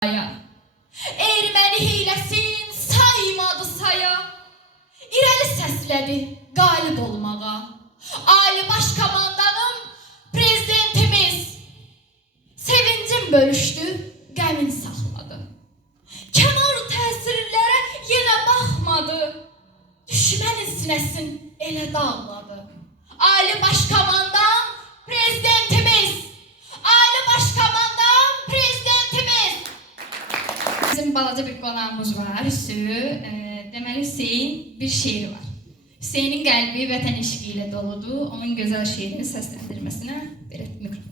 Erməni hiləsin saymadı saya. İrəli səslədi qalib olmağa. Ali başkomandanım, prezidentimiz. Sevincim bölüşdü, qəmin saxladı. Kənar təsirlərə yenə baxmadı. Düşmənin sinəsin elə dağladı. Ali başkomandan, prezidentimiz. Ali başkomandan, prezidentimiz. Bizim balaca bir qonağımız var, deməli Hüseyin bir şeiri var. Hüseyinin qəlbi vətən eşqi ilə doludur. Onun gözəl şeirini səsləndirməsinə verək mikrofon.